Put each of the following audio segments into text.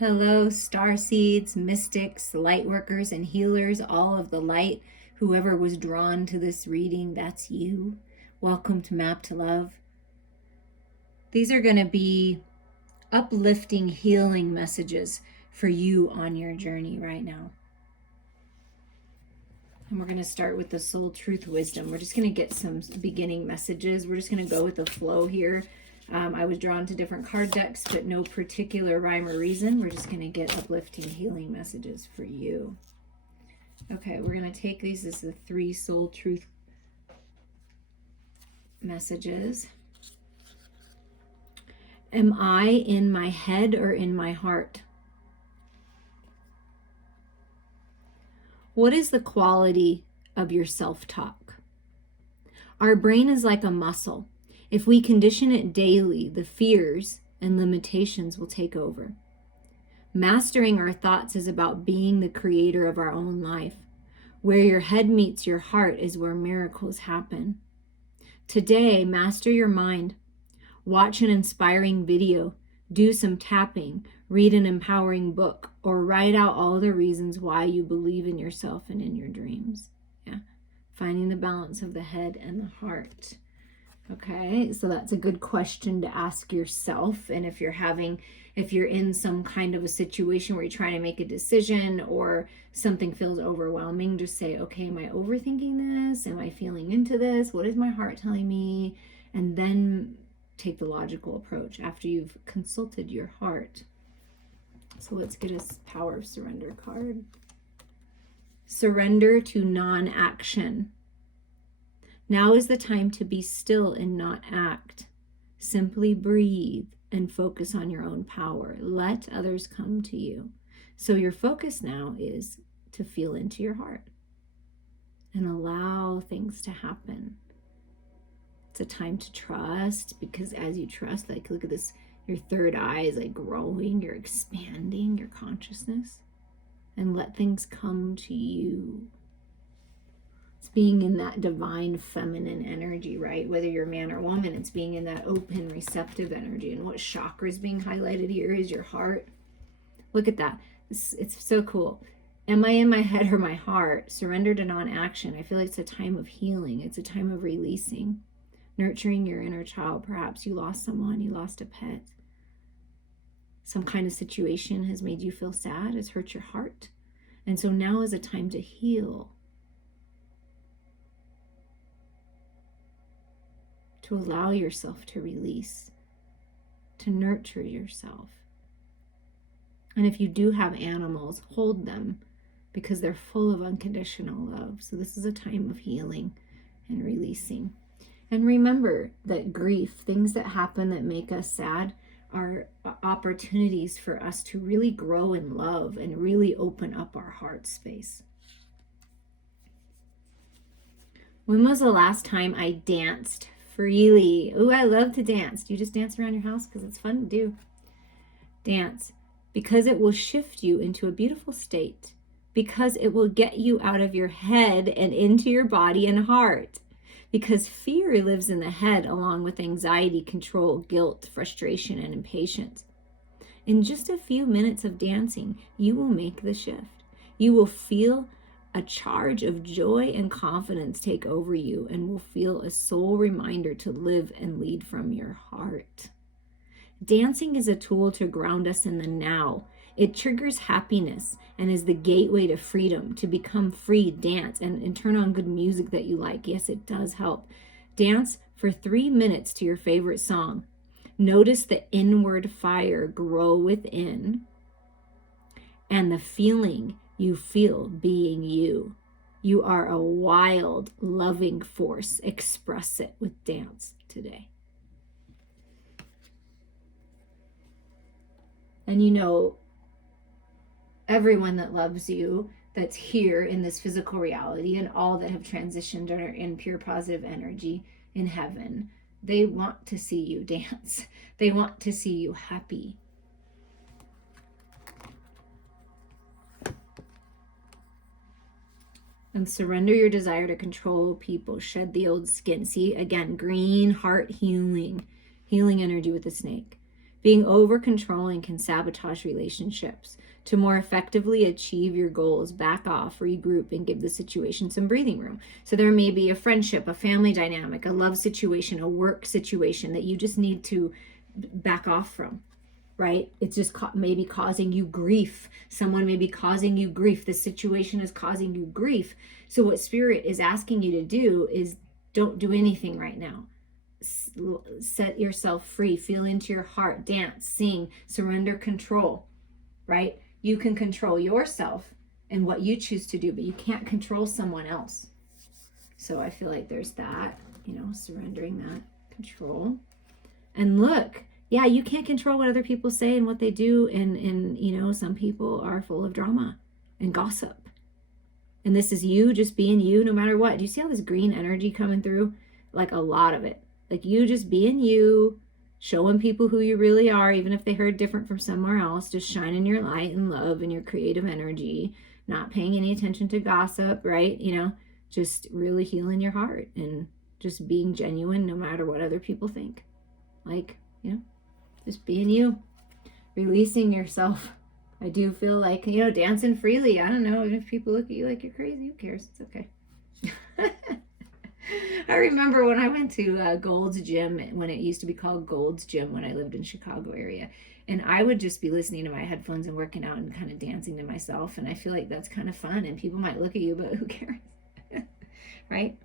Hello, Starseeds, mystics, lightworkers, and healers, all of the light. Whoever was drawn to this reading, that's you. Welcome to Map to Love. These are going to be uplifting, healing messages for you on your journey right now. And we're going to start with the soul truth wisdom. We're just going to get some beginning messages. We're just going to go with the flow here. I was drawn to different card decks, but no particular rhyme or reason. We're just going to get uplifting, healing messages for you. Okay, we're going to take these as the 3 soul truth messages. Am I in my head or in my heart? What is the quality of your self-talk? Our brain is like a muscle. If we condition it daily, the fears and limitations will take over. Mastering our thoughts is about being the creator of our own life. Where your head meets your heart is where miracles happen. Today, master your mind. Watch an inspiring video, do some tapping, read an empowering book, or write out all the reasons why you believe in yourself and in your dreams. Yeah, finding the balance of the head and the heart. Okay, so that's a good question to ask yourself. And if you're in some kind of a situation where you're trying to make a decision or something feels overwhelming, just say, okay, am I overthinking this? Am I feeling into this? What is my heart telling me? And then take the logical approach after you've consulted your heart. So let's get a Power of Surrender card. Surrender to non-action. Now is the time to be still and not act. Simply breathe and focus on your own power. Let others come to you. So your focus now is to feel into your heart and allow things to happen. It's a time to trust, because as you trust, like, look at this, your third eye is like growing, you're expanding your consciousness, and let things come to you. It's being in that divine feminine energy, right? Whether you're man or woman, it's being in that open, receptive energy. And what chakra is being highlighted here is your heart. Look at that. It's so cool. Am I in my head or my heart? Surrender to non-action. I feel like it's a time of healing. It's a time of releasing, nurturing your inner child. Perhaps you lost someone, you lost a pet. Some kind of situation has made you feel sad, has hurt your heart. And so now is a time to heal. To allow yourself to release, to nurture yourself. And if you do have animals, hold them, because they're full of unconditional love. So this is a time of healing and releasing. And remember that grief, things that happen that make us sad, are opportunities for us to really grow in love and really open up our heart space. When was the last time I danced freely? Oh, I love to dance. Do you just dance around your house because it's fun to do? Dance, because it will shift you into a beautiful state, because it will get you out of your head and into your body and heart, because fear lives in the head along with anxiety, control, guilt, frustration, and impatience. In just a few minutes of dancing, you will make the shift. You will feel a charge of joy and confidence take over you, and will feel a soul reminder to live and lead from your heart. Dancing is a tool to ground us in the now. It triggers happiness and is the gateway to freedom. To become free, dance and turn on good music that you like. Yes, it does help. Dance for 3 minutes to your favorite song. Notice the inward fire grow within and the feeling you feel being you. You are a wild, loving force. Express it with dance today. And you know, everyone that loves you, that's here in this physical reality, and all that have transitioned are in pure positive energy in heaven, they want to see you dance. They want to see you happy. And surrender your desire to control people. Shed the old skin. See, again, green heart healing. Healing energy with the snake. Being over controlling can sabotage relationships. To more effectively achieve your goals, back off, regroup, and give the situation some breathing room. So there may be a friendship, a family dynamic, a love situation, a work situation that you just need to back off from, right? It's just maybe causing you grief. Someone may be causing you grief. The situation is causing you grief. So what Spirit is asking you to do is don't do anything right now. Set yourself free, feel into your heart, dance, sing, surrender control, right? You can control yourself and what you choose to do, but you can't control someone else. So I feel like there's that, surrendering that control. And look, yeah, you can't control what other people say and what they do. And some people are full of drama and gossip. And this is you just being you no matter what. Do you see all this green energy coming through? Like a lot of it. Like you just being you, showing people who you really are, even if they heard different from somewhere else, just shining your light and love and your creative energy, not paying any attention to gossip, right? Just really healing your heart and just being genuine no matter what other people think. Like, just being you, releasing yourself. I do feel like, dancing freely. I don't know, if people look at you like you're crazy, who cares? It's okay. I remember when I went to Gold's Gym, when it used to be called Gold's Gym when I lived in Chicago area. And I would just be listening to my headphones and working out and kind of dancing to myself. And I feel like that's kind of fun. And people might look at you, but who cares? Right?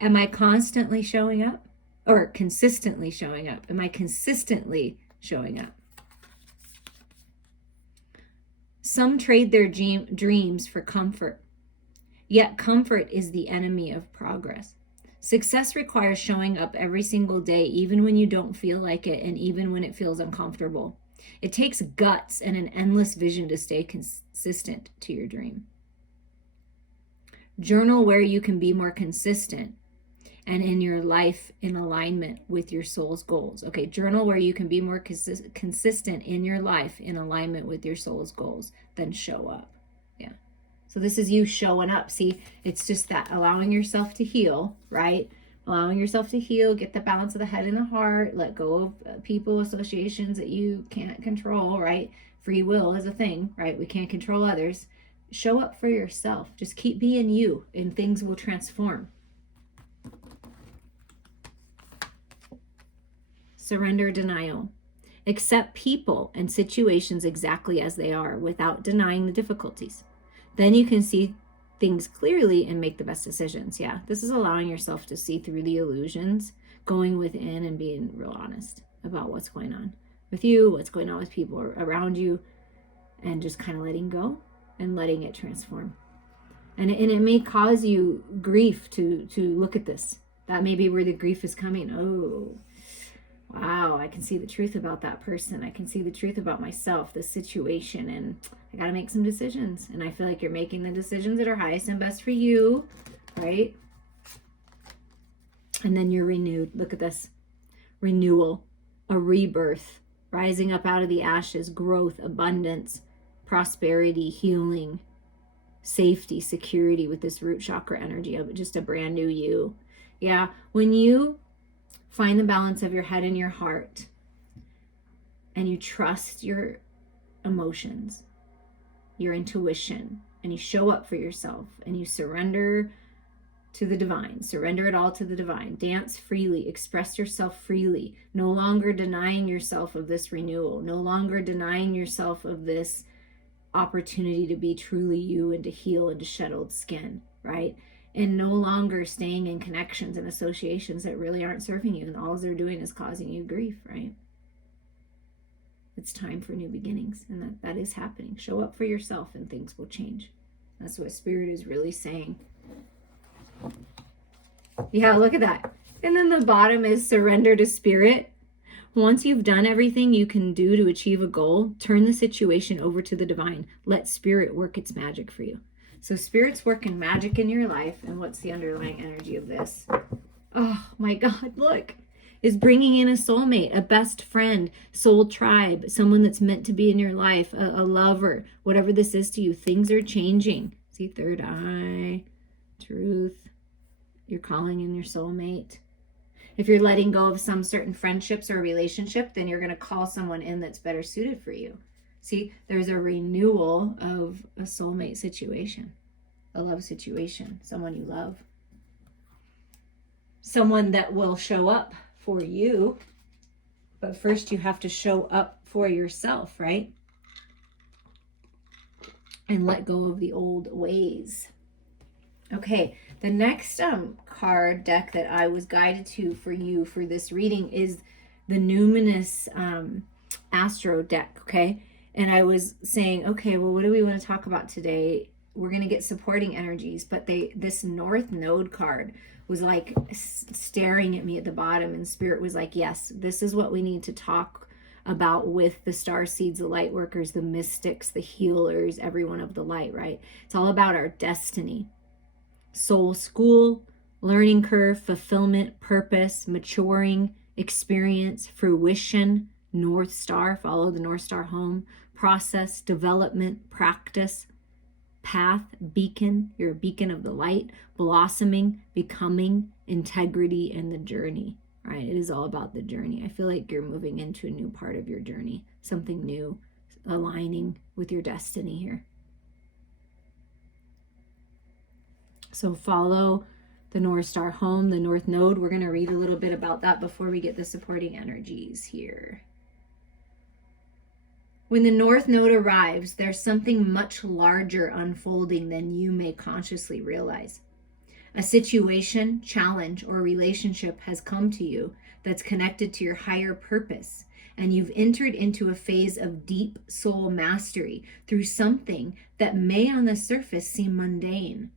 Am I constantly showing up? Or consistently showing up? Am I consistently showing up? Some trade their dreams for comfort. Yet comfort is the enemy of progress. Success requires showing up every single day, even when you don't feel like it and even when it feels uncomfortable. It takes guts and an endless vision to stay consistent to your dream. Journal where you can be more consistent and in your life in alignment with your soul's goals. Okay, journal where you can be more consistent in your life in alignment with your soul's goals. Then show up. Yeah. So this is you showing up. See, it's just that allowing yourself to heal, right? Allowing yourself to heal, get the balance of the head and the heart, let go of people, associations that you can't control, right? Free will is a thing, right? We can't control others. Show up for yourself. Just keep being you and things will transform. Surrender denial. Accept people and situations exactly as they are without denying the difficulties. Then you can see things clearly and make the best decisions. Yeah, this is allowing yourself to see through the illusions, going within and being real honest about what's going on with you, what's going on with people around you, and just kind of letting go and letting it transform. And it may cause you grief to look at this. That may be where the grief is coming. Oh, wow, I can see the truth about that person. I can see the truth about myself, this situation, and I got to make some decisions. And I feel like you're making the decisions that are highest and best for you, right? And then you're renewed. Look at this. Renewal, a rebirth, rising up out of the ashes, growth, abundance, prosperity, healing, safety, security with this root chakra energy of just a brand new you. Yeah, when you find the balance of your head and your heart, and you trust your emotions, your intuition, and you show up for yourself, and you surrender to the divine, surrender it all to the divine, dance freely, express yourself freely, no longer denying yourself of this renewal, no longer denying yourself of this opportunity to be truly you and to heal and to shed old skin, right? And no longer staying in connections and associations that really aren't serving you, and all they're doing is causing you grief, right? It's time for new beginnings, and that is happening. Show up for yourself and things will change. That's what Spirit is really saying. Yeah, look at that. And then the bottom is surrender to Spirit. Once you've done everything you can do to achieve a goal, turn the situation over to the divine. Let Spirit work its magic for you. So Spirit's working magic in your life. And what's the underlying energy of this? Oh my God, look. Is bringing in a soulmate, a best friend, soul tribe, someone that's meant to be in your life, a lover, whatever this is to you. Things are changing. See, third eye, truth. You're calling in your soulmate. If you're letting go of some certain friendships or relationship, then you're going to call someone in that's better suited for you. See, there's a renewal of a soulmate situation, a love situation, someone you love, someone that will show up for you. But first you have to show up for yourself, right? And let go of the old ways. Okay, the next card deck that I was guided to for you for this reading is the Numinous Astro deck, okay? And I was saying, okay, well, what do we want to talk about today? We're going to get supporting energies, but this North Node card was like staring at me at the bottom, and Spirit was like, yes, this is what we need to talk about with the Starseeds, the Lightworkers, the Mystics, the Healers, everyone of the light, right? It's all about our destiny. Soul school, learning curve, fulfillment, purpose, maturing, experience, fruition, North Star, follow the North Star home, process, development, practice, path, beacon, you're a beacon of the light, blossoming, becoming, integrity, and the journey, right? It is all about the journey. I feel like you're moving into a new part of your journey, something new, aligning with your destiny here. So follow the North Star home, the North Node. We're going to read a little bit about that before we get the supporting energies here. When the North Node arrives, there's something much larger unfolding than you may consciously realize. A situation, challenge, or relationship has come to you that's connected to your higher purpose, and you've entered into a phase of deep soul mastery through something that may on the surface seem mundane.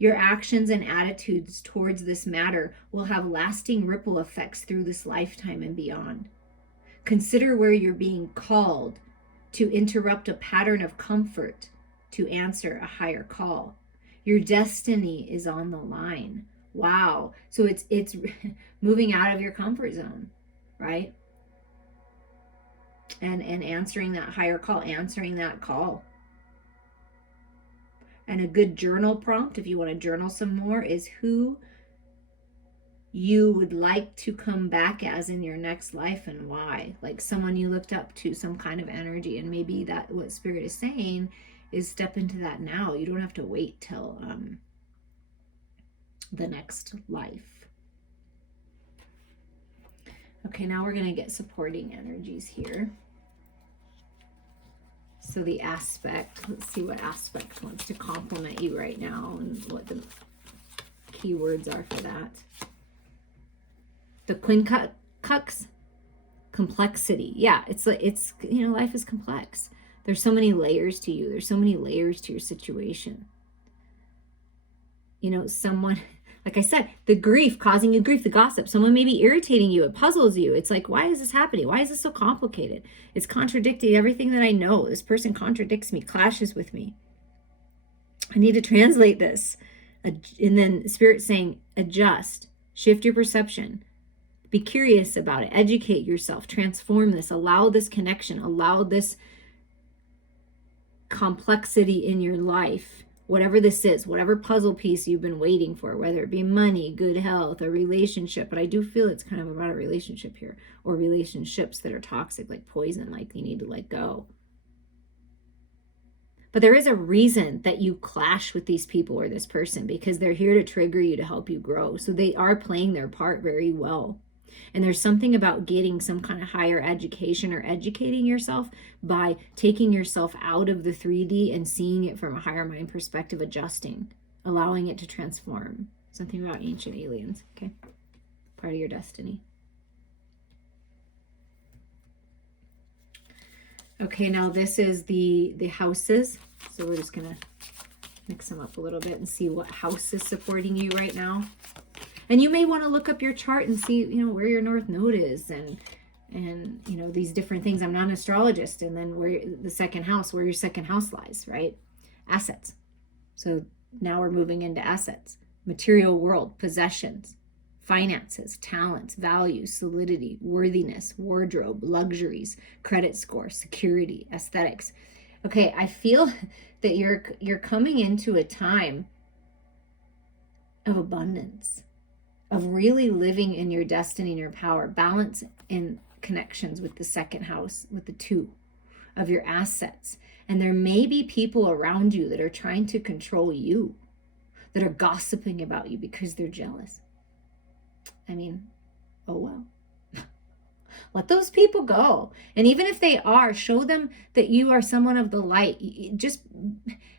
Your actions and attitudes towards this matter will have lasting ripple effects through this lifetime and beyond. Consider where you're being called to interrupt a pattern of comfort to answer a higher call. Your destiny is on the line. Wow. So it's moving out of your comfort zone, right? And answering that higher call, answering that call. And a good journal prompt, if you want to journal some more, is who you would like to come back as in your next life and why. Like someone you looked up to, some kind of energy. And maybe that what Spirit is saying is step into that now. You don't have to wait till the next life. Okay, now we're going to get supporting energies here. So the aspect, let's see what aspect wants to complement you right now and what the keywords are for that. The Quincux, complexity. Yeah, it's life is complex. There's so many layers to you. There's so many layers to your situation. Someone, like I said, the grief, causing you grief, the gossip, someone may be irritating you. It puzzles you. It's like, why is this happening? Why is this so complicated? It's contradicting everything that I know. This person contradicts me, clashes with me. I need to translate this. And then Spirit saying, adjust, shift your perception, be curious about it, educate yourself, transform this, allow this connection, allow this complexity in your life. Whatever this is, whatever puzzle piece you've been waiting for, whether it be money, good health, a relationship, but I do feel it's kind of about a relationship here, or relationships that are toxic, like poison, like you need to let go. But there is a reason that you clash with these people or this person, because they're here to trigger you to help you grow. So they are playing their part very well. And there's something about getting some kind of higher education or educating yourself by taking yourself out of the 3D and seeing it from a higher mind perspective, adjusting, allowing it to transform. Something about ancient aliens, okay? Part of your destiny. Okay, now this is the houses. So we're just going to mix them up a little bit and see what house is supporting you right now. And you may want to look up your chart and see, where your North Node is and these different things. I'm not an astrologist. And then where the second house, where your second house lies, right? Assets. So now we're moving into assets, material world, possessions, finances, talents, values, solidity, worthiness, wardrobe, luxuries, credit score, security, aesthetics. Okay, I feel that you're coming into a time of abundance. of really living in your destiny and your power. Balance in connections with the second house, with the 2 of your assets. And there may be people around you that are trying to control you, that are gossiping about you because they're jealous. I mean, oh well. Let those people go. And even if they are, show them that you are someone of the light. Just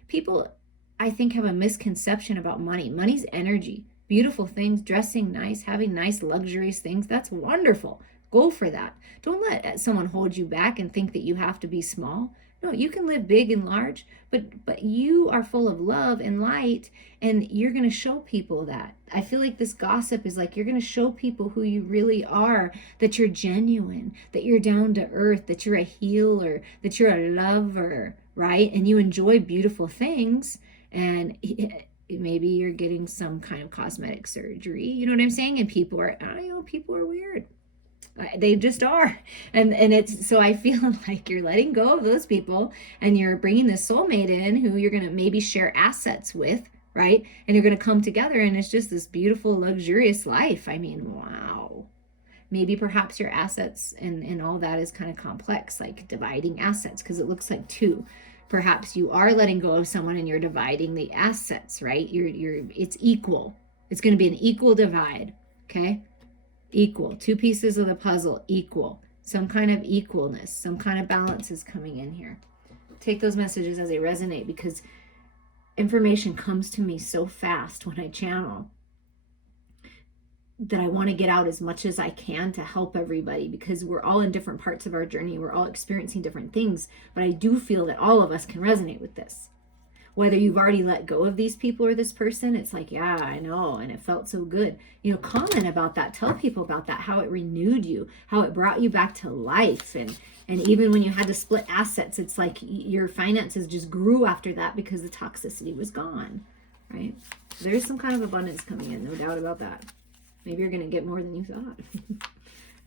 people, I think, have a misconception about money. Money's energy. Beautiful things, dressing nice, having nice luxurious things. That's wonderful. Go for that. Don't let someone hold you back and think that you have to be small. No, you can live big and large, but you are full of love and light, and you're going to show people that. I feel like this gossip is like you're going to show people who you really are, that you're genuine, that you're down to earth, that you're a healer, that you're a lover, right? And you enjoy beautiful things, and maybe you're getting some kind of cosmetic surgery. You know what I'm saying? And people are, people are weird. They just are. And it's, so I feel like you're letting go of those people and you're bringing this soulmate in who you're going to maybe share assets with, right? And you're going to come together and it's just this beautiful, luxurious life. I mean, wow. Maybe perhaps your assets and all that is kind of complex, like dividing assets, because it looks like 2. Perhaps you are letting go of someone and you're dividing the assets, right? It's equal. It's going to be an equal divide, okay? Equal. 2 pieces of the puzzle, equal. Some kind of equalness, some kind of balance is coming in here. Take those messages as they resonate, because information comes to me so fast when I channel that I want to get out as much as I can to help everybody, because we're all in different parts of our journey. We're all experiencing different things, but I do feel that all of us can resonate with this. Whether you've already let go of these people or this person, it's like, yeah, I know, and it felt so good. Comment about that. Tell people about that, how it renewed you, how it brought you back to life. And even when you had to split assets, it's like your finances just grew after that because the toxicity was gone, right? There's some kind of abundance coming in, no doubt about that. Maybe you're going to get more than you thought.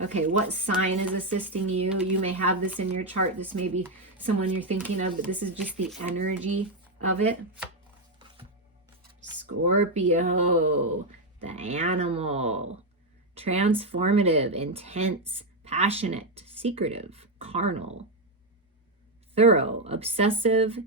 Okay, what sign is assisting you? You may have this in your chart. This may be someone you're thinking of, but this is just the energy of it. Scorpio, the animal. Transformative, intense, passionate, secretive, carnal, thorough, obsessive,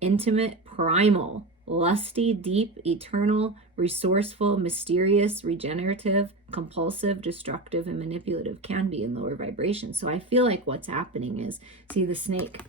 intimate, primal, lusty, deep, eternal, resourceful, mysterious, regenerative, compulsive, destructive, and manipulative. Can be in lower vibrations. So I feel like what's happening is, see the snake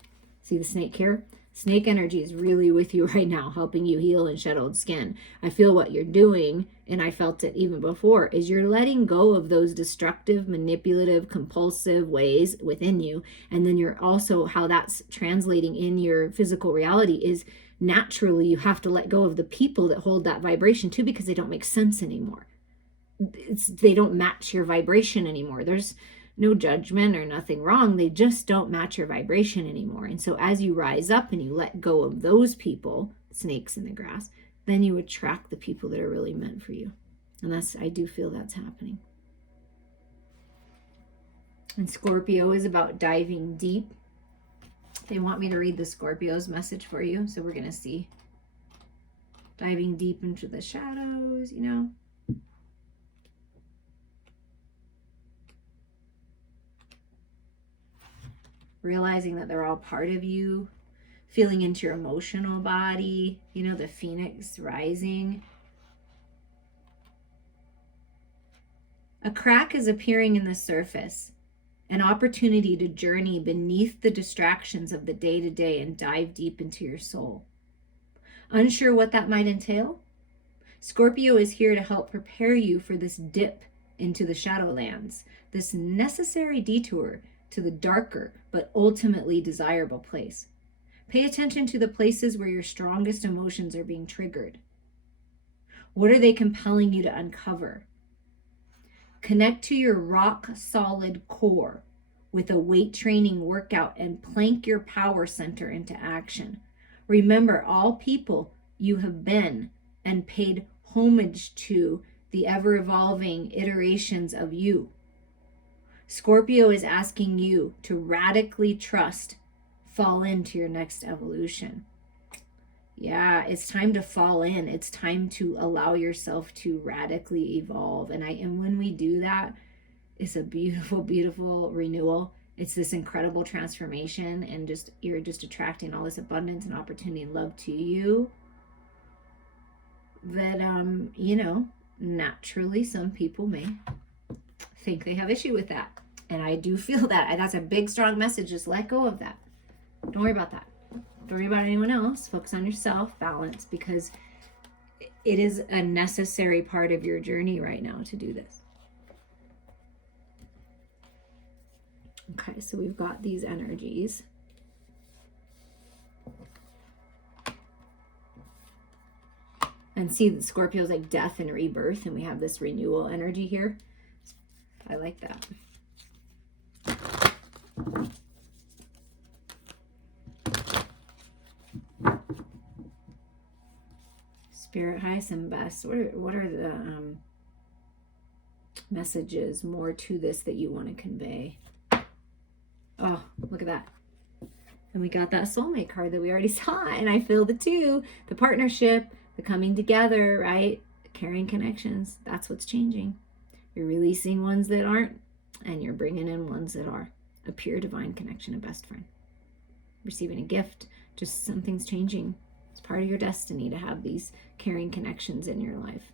here? Snake energy is really with you right now, helping you heal and shed old skin. I feel what you're doing, and I felt it even before, is you're letting go of those destructive, manipulative, compulsive ways within you. And then you're also, how that's translating in your physical reality is naturally you have to let go of the people that hold that vibration too, because they don't make sense anymore. They don't match your vibration anymore. There's no judgment or nothing wrong. They just don't match your vibration anymore. And so as you rise up and you let go of those people, snakes in the grass, then you attract the people that are really meant for you. And I do feel that's happening. And Scorpio is about diving deep. They want me to read the Scorpio's message for you. So we're going to see. Diving deep into the shadows, Realizing that they're all part of you, feeling into your emotional body, the phoenix rising. A crack is appearing in the surface, an opportunity to journey beneath the distractions of the day-to-day and dive deep into your soul. Unsure what that might entail? Scorpio is here to help prepare you for this dip into the Shadowlands, this necessary detour to the darker but ultimately desirable place. Pay attention to the places where your strongest emotions are being triggered. What are they compelling you to uncover? Connect to your rock solid core with a weight training workout and plank your power center into action. Remember, all people you have been and paid homage to the ever-evolving iterations of you. Scorpio is asking you to radically trust, fall into your next evolution. Yeah, it's time to fall in. It's time to allow yourself to radically evolve. And when we do that, it's a beautiful, beautiful renewal. It's this incredible transformation, and just you're just attracting all this abundance and opportunity and love to you that naturally some people may think they have issue with that. And I do feel that. That's a big, strong message. Just let go of that. Don't worry about that. Don't worry about anyone else. Focus on yourself, balance, because it is a necessary part of your journey right now to do this. Okay, so we've got these energies. And see that Scorpio is like death and rebirth, and we have this renewal energy here. I like that. Spirit, highest and best. What are the messages more to this that you want to convey? Oh, look at that. And we got that soulmate card that we already saw, and I feel the two, the partnership, the coming together, right? Carrying connections. That's what's changing. You're releasing ones that aren't, and you're bringing in ones that are. A pure divine connection, a best friend. Receiving a gift, just something's changing. It's part of your destiny to have these caring connections in your life.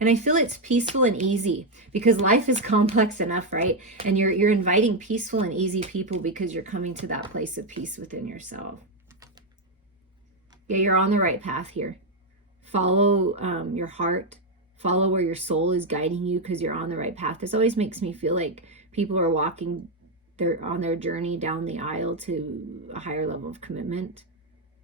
And I feel it's peaceful and easy because life is complex enough, right? And you're inviting peaceful and easy people because you're coming to that place of peace within yourself. Yeah, you're on the right path here. Follow your heart. Follow where your soul is guiding you because you're on the right path. This always makes me feel like people are walking on their journey down the aisle to a higher level of commitment,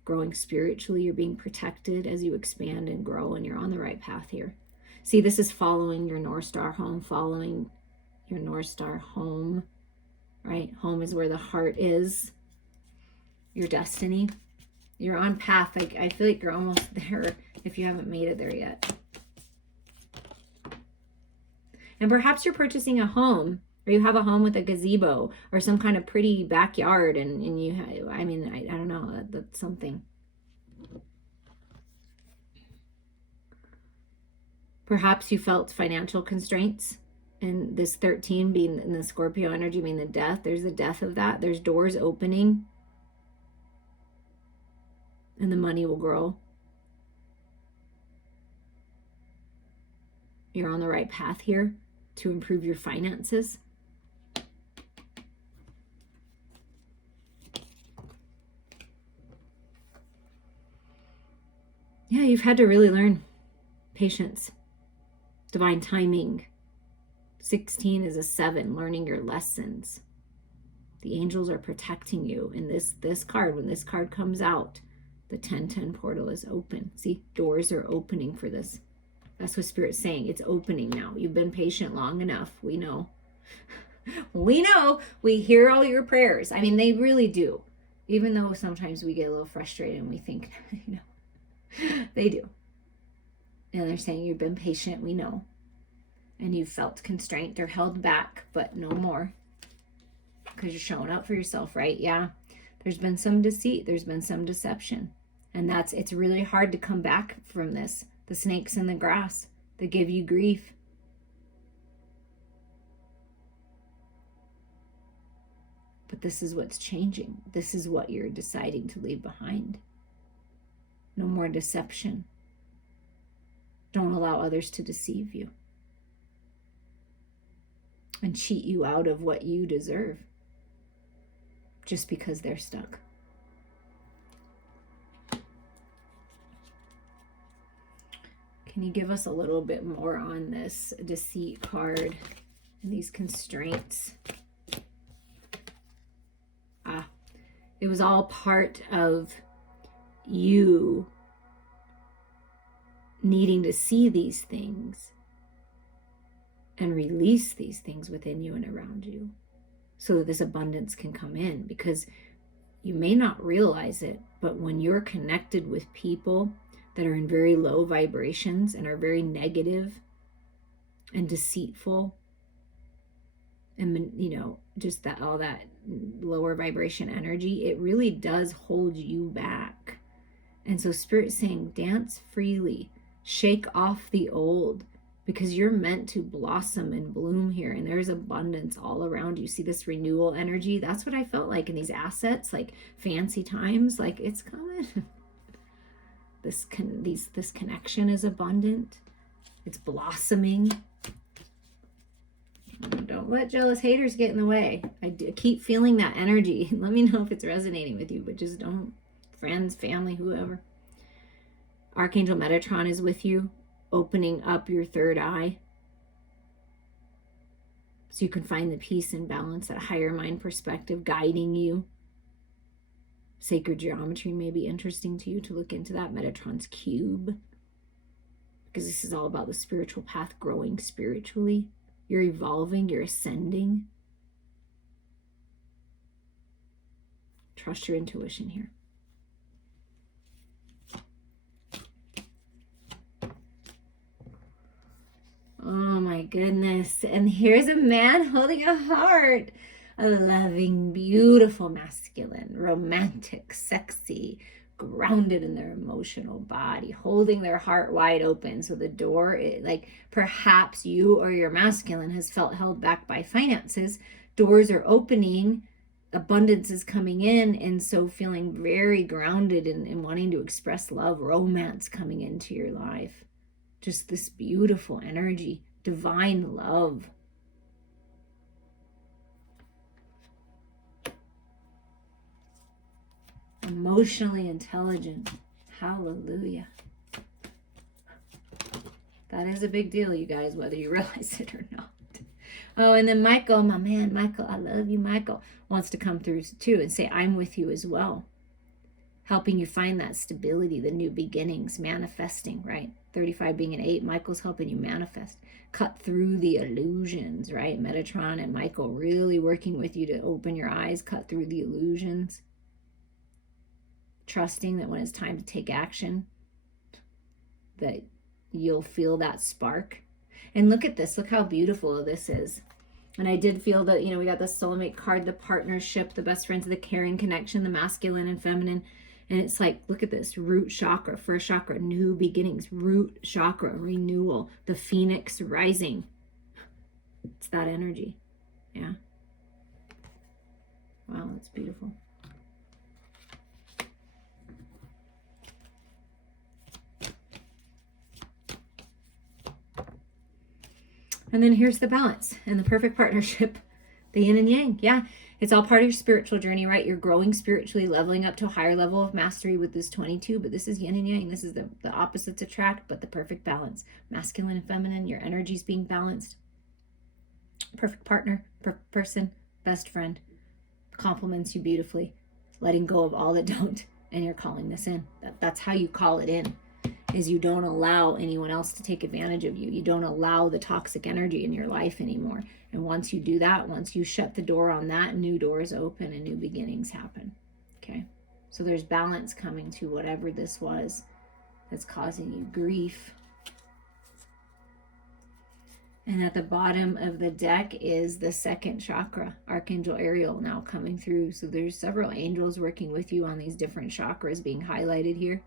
growing spiritually. You're being protected as you expand and grow, and you're on the right path here. See, this is following your North Star home, following your North Star home, right? Home is where the heart is, your destiny. You're on path. I feel like you're almost there if you haven't made it there yet. And perhaps you're purchasing a home, or you have a home with a gazebo or some kind of pretty backyard, and you have, I don't know, that's something. Perhaps you felt financial constraints, and this 13 being in the Scorpio energy being the death, there's the death of that. There's doors opening, and the money will grow. You're on the right path here to improve your finances. Yeah, you've had to really learn patience, divine timing. 16 is a 7, learning your lessons. The angels are protecting you. And this card, when this card comes out, the 1010 portal is open. See, doors are opening for this. That's what Spirit's saying. It's opening now. You've been patient long enough. We know. We know. We hear all your prayers. I mean, they really do. Even though sometimes we get a little frustrated and we think, they do. And they're saying you've been patient. We know. And you've felt constraint or held back, but no more. Because you're showing up for yourself, right? Yeah. There's been some deceit. There's been some deception. And it's really hard to come back from this. The snakes in the grass that give you grief. But this is what's changing. This is what you're deciding to leave behind. No more deception. Don't allow others to deceive you and cheat you out of what you deserve just because they're stuck. Can you give us a little bit more on this deceit card and these constraints? It was all part of you needing to see these things and release these things within you and around you so that this abundance can come in, because you may not realize it, but when you're connected with people that are in very low vibrations and are very negative and deceitful, and, just that, all that lower vibration energy, it really does hold you back. And so Spirit's saying, dance freely, shake off the old, because you're meant to blossom and bloom here. And there's abundance all around you. See this renewal energy? That's what I felt like in these assets, like fancy times, like it's coming. This connection is abundant. It's blossoming. Don't let jealous haters get in the way. I keep feeling that energy. Let me know if it's resonating with you, but just don't. Friends, family, whoever. Archangel Metatron is with you, opening up your third eye so you can find the peace and balance, that higher mind perspective guiding you. Sacred geometry may be interesting to you to look into that. Metatron's cube, because this is all about the spiritual path, growing spiritually. You're evolving, you're ascending. Trust your intuition here. Oh my goodness. And here's a man holding a heart. A loving, beautiful, masculine, romantic, sexy, grounded in their emotional body, holding their heart wide open. So the door, like perhaps you or your masculine has felt held back by finances. Doors are opening, abundance is coming in, and so feeling very grounded and wanting to express love, romance coming into your life. Just this beautiful energy, divine love. Emotionally intelligent. Hallelujah. That is a big deal, you guys, whether you realize it or not. Oh, and then Michael, my man, Michael, I love you, Michael, wants to come through too and say, I'm with you as well. Helping you find that stability, the new beginnings, manifesting, right? 35 being an 8, Michael's helping you manifest. Cut through the illusions, right? Metatron and Michael really working with you to open your eyes, cut through the illusions. Trusting that when it's time to take action, that you'll feel that spark. And look at this. Look how beautiful this is. And I did feel that, we got the soulmate card, the partnership, the best friends, the caring connection, the masculine and feminine. And it's like, look at this, root chakra, first chakra, new beginnings, root chakra, renewal, the phoenix rising. It's that energy. Yeah. Wow, that's beautiful. And then here's the balance and the perfect partnership, the yin and yang. Yeah, it's all part of your spiritual journey, right? You're growing spiritually, leveling up to a higher level of mastery with this 22, but this is yin and yang. This is the opposites attract, but the perfect balance. Masculine and feminine, your energy's being balanced. Perfect partner, person, best friend, compliments you beautifully, letting go of all that don't, and you're calling this in. That's how you call it in. Is you don't allow anyone else to take advantage of you. You don't allow the toxic energy in your life anymore. And once you do that, once you shut the door on that, new doors open and new beginnings happen. Okay? So there's balance coming to whatever this was that's causing you grief. And at the bottom of the deck is the second chakra, Archangel Ariel now coming through. So there's several angels working with you on these different chakras being highlighted here.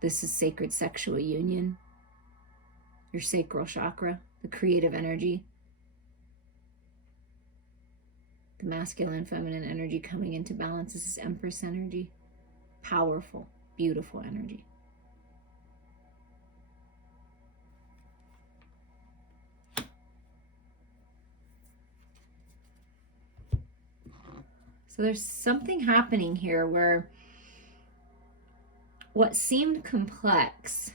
This is sacred sexual union, your sacral chakra, the creative energy, the masculine and feminine energy coming into balance. This is Empress energy, powerful, beautiful energy. So there's something happening here where what seemed complex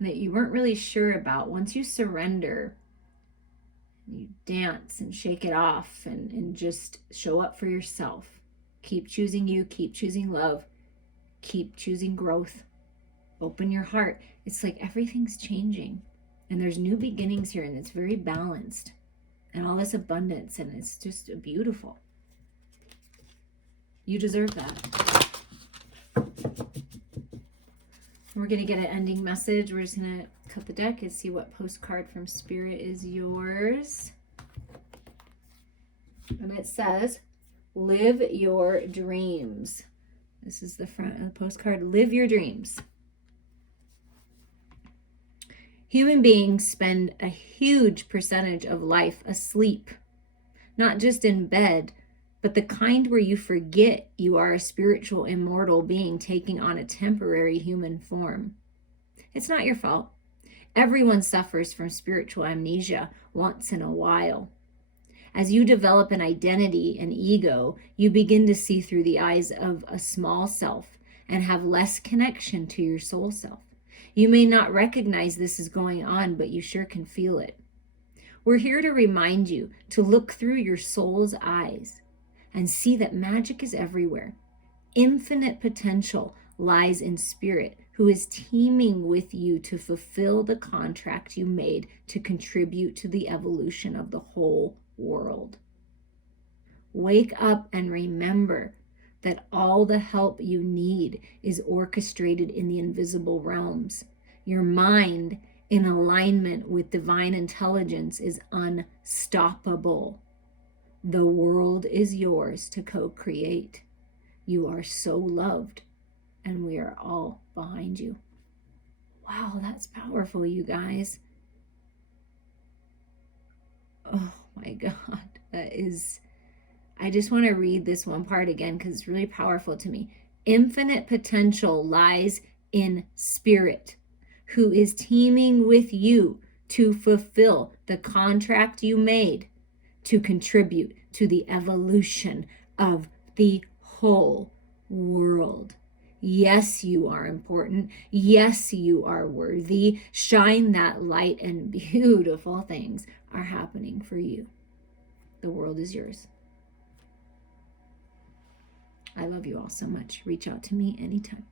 that you weren't really sure about, once you surrender, you dance and shake it off and just show up for yourself. Keep choosing you, keep choosing love, keep choosing growth. Open your heart. It's like everything's changing and there's new beginnings here and it's very balanced and all this abundance and it's just beautiful. You deserve that. We're going to get an ending message. We're just going to cut the deck and see what postcard from Spirit is yours. And it says, live your dreams. This is the front of the postcard. Live your dreams. Human beings spend a huge percentage of life asleep, not just in bed, but the kind where you forget you are a spiritual immortal being taking on a temporary human form. It's not your fault. Everyone suffers from spiritual amnesia once in a while. As you develop an identity and ego, you begin to see through the eyes of a small self and have less connection to your soul self. You may not recognize this is going on, but you sure can feel it. We're here to remind you to look through your soul's eyes and see that magic is everywhere. Infinite potential lies in spirit, who is teaming with you to fulfill the contract you made to contribute to the evolution of the whole world. Wake up and remember that all the help you need is orchestrated in the invisible realms. Your mind, in alignment with divine intelligence, is unstoppable. The world is yours to co-create. You are so loved, and we are all behind you. Wow, that's powerful, you guys. Oh my God, that is... I just want to read this one part again because it's really powerful to me. Infinite potential lies in spirit, who is teaming with you to fulfill the contract you made to contribute to the evolution of the whole world. Yes, you are important. Yes, you are worthy. Shine that light, and beautiful things are happening for you. The world is yours. I love you all so much. Reach out to me anytime.